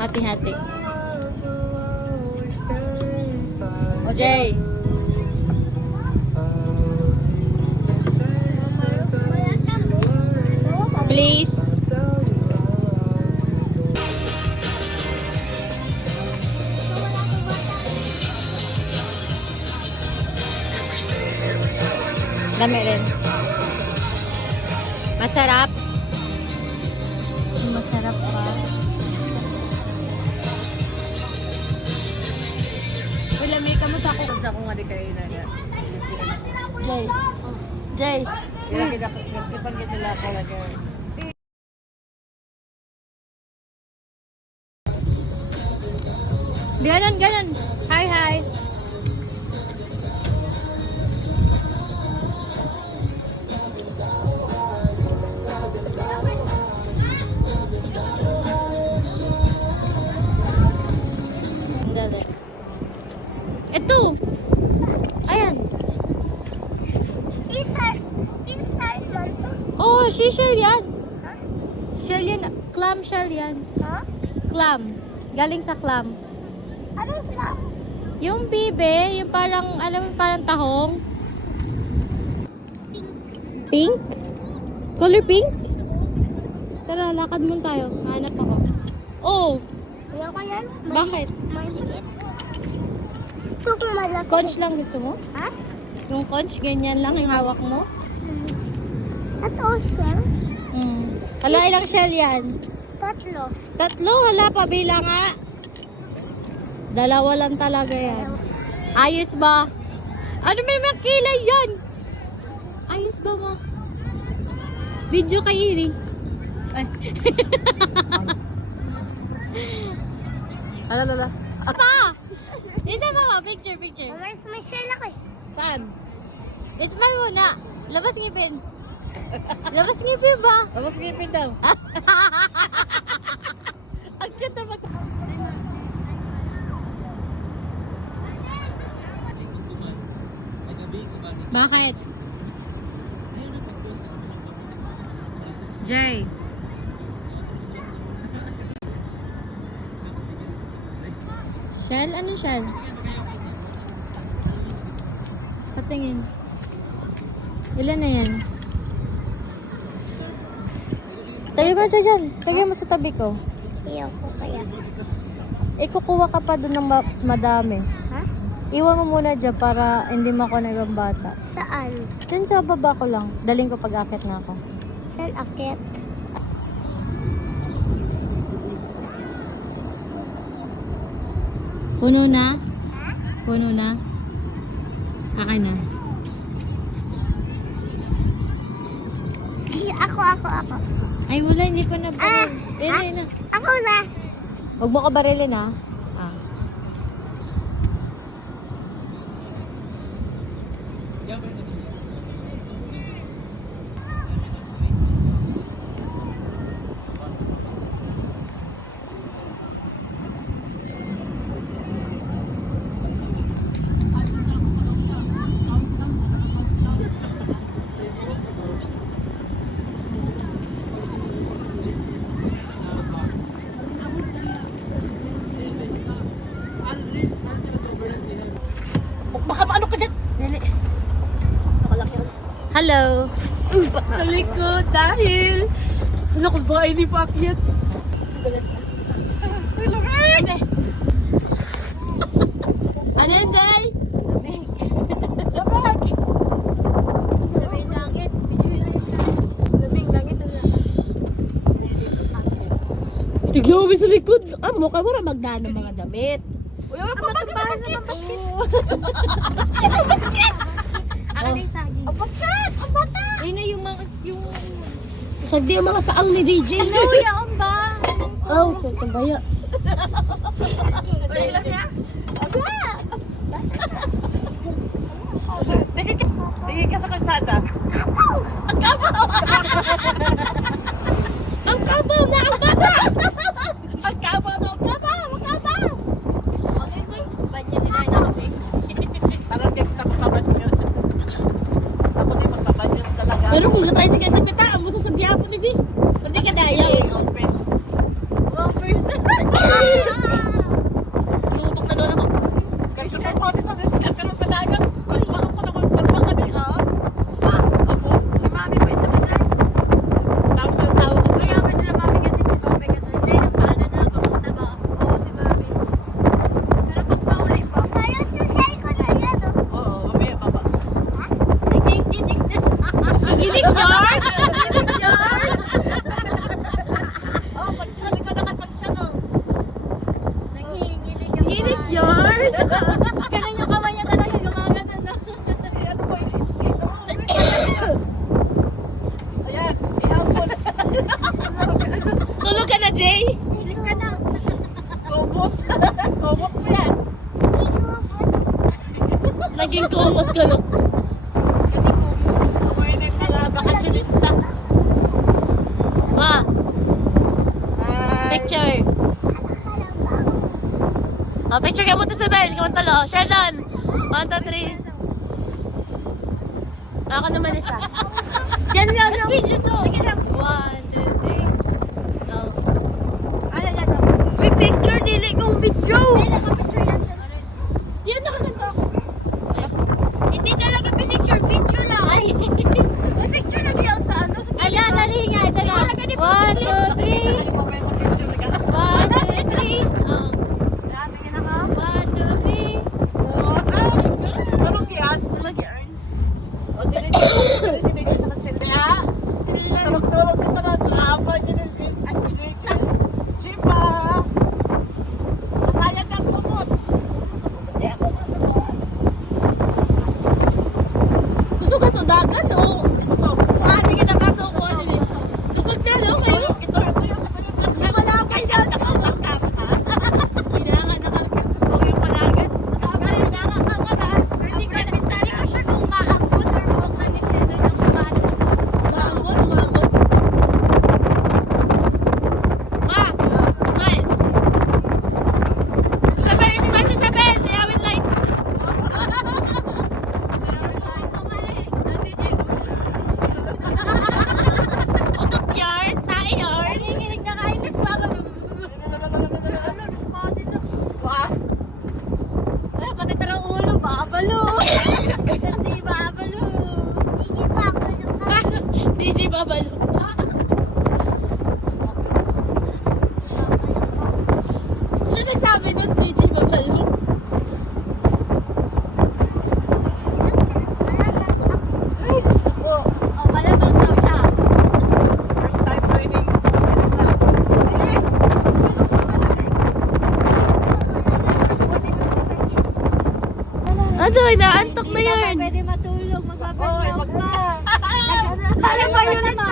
Hati-hati. O, Jay. Please. Dami rin. Masarap. Masarap pa. Wala, may kamusta ako. Kamusta ako nga di kayo na. Jay. Jay. Kaya nagkipan kita lang talaga. Ganon, ganon. Hi, hi. Dali. Ito. Ayan. Oh, seashell yan. Shell yan. Clam shell yan. Ha? Clam. Galing sa clam. Anong flag? Yung bibe, yung parang, alam mo, parang tahong. Pink? Color pink? Tara, lakad muna tayo. Hanap ako. Oh, Ayoko yan. bakit? Maliit. Ito kung malaki. Conch lang gusto mo? Ha? Yung conch, ganyan lang yung hawak mo? At ocean? Hala, ilang shell yan? 3. Tatlo, hala, pabila nga. Dalawa lang talaga yan. Ayos ba? Ano ba naman kilay yan? Ayos ba mo? Video kay Iri. Ay. Alala. Pa! Isa pa, picture, picture. May shell ako eh. Saan? Ismal muna. Labas ngipin. Labas ngipin ba? Tapos ngipin daw. Ang ganda ba? Bakit? Jay. Shell? Anong shell? Patingin. Ilan na yan? Tabi ba siya dyan? Tagay mo sa tabi ko. Ayoko kaya. Ikukuha ka pa doon ng madami. Ha? Iwan mo muna dyan para hindi makuha ng bata. Saan? Dyan sa baba ko lang. Daling ko pag-akit na ako. Saan akit? Puno na? Puno na? Akin na. Ako. Ay, wala. Hindi pa na. Yan na. Ako na. Huwag mo ka barilin, ha? Ah. Baka maano ka dyan? Dali. Nakalaki ako. Hello. Sa likod dahil ano kung baka hindi pa akyat. Ay, lamig! Ano yan, Jay? Lamig! Lamig langit. Lamig, langit na. Tignan mo sa likod. Ah, mukha mo na magdaan ng mga damit. Uy, ang magkabahan naman basket. Basket! Akin na yung saging. Ang basket! Ang bata! Ayun na yung mga, yung... Sagdi ang mga saang ni DJ. Ano, yaon ba? Oh, ito ba yan? Wala siya? Tingin ka sa kalsada. Ang kabaw! Ang kabaw na ang bata! Ang kabaw na ang kabaw! Ang kabaw! Okay, boy. Ba't niya sinayin na kasi? Parang di magtabad news. Ako di magtabad news talaga. Pero kung sa tayo sa kita, ang mo sasabihan po, hindi. Hindi ka daya. Open. Wrong person. DJ? Sleep ka na. Kumot. Kumot mo yan. Naging kumot ka no? Kasi ko. Ako yun ay mga bakasyonista. Ma, Hi. picture. Oh, picture ka mo to sa bell. Kaman talo. Sheldon. 1, 2, 3. Ako naman isa. Diyan lang. Let's video to. Sige lang. 1, 2, 3. Go. Ano yan? May picture, dili kong video. Naka-picture yan. Yan, nakaganda ako. Hindi talaga picture, video lang. Ay. May picture na diyan sa ano? Sa Ayan, dali nga. Ito lang. 1, 2, 3. 1, 2, 3. Oh. Grabe ka na ka. 1, 2, 3. Tulog yan. Mag-earn. O sinigil sa kasyonista. Tulog-tulog kita na. Haba niya ng Chimba. Masayang kang kumot. Gusto ka to dagan o? So, Hindi ka na to ko. Gusto ka no? Kayo? ito yung sa mga wala ka yan. Nakakakap ka. Kailangan nakalagyan ko yung palagan. Hindi ko sure kung maambot or buwag lang ni Sheldon yung kumana sa Umabot, umabot. Ma! Smile! Isabel, smile si Isabel! Diawit lights! Utot yarn, tae yarn. Nanginginig na kainis bago. What? Ay, pati tarang ulo, babalo. Kasi babalo. Hindi pa ako luka. DJ Babalo. Siya nagsabi nun, DJ Babalo. Ay, Diyos ko po. Oh, malamang daw siya. First time training. Ano, inaantok na Hindi yan. pwede matulog, magpapasyal Oy, ka. Ano ba yun, ma?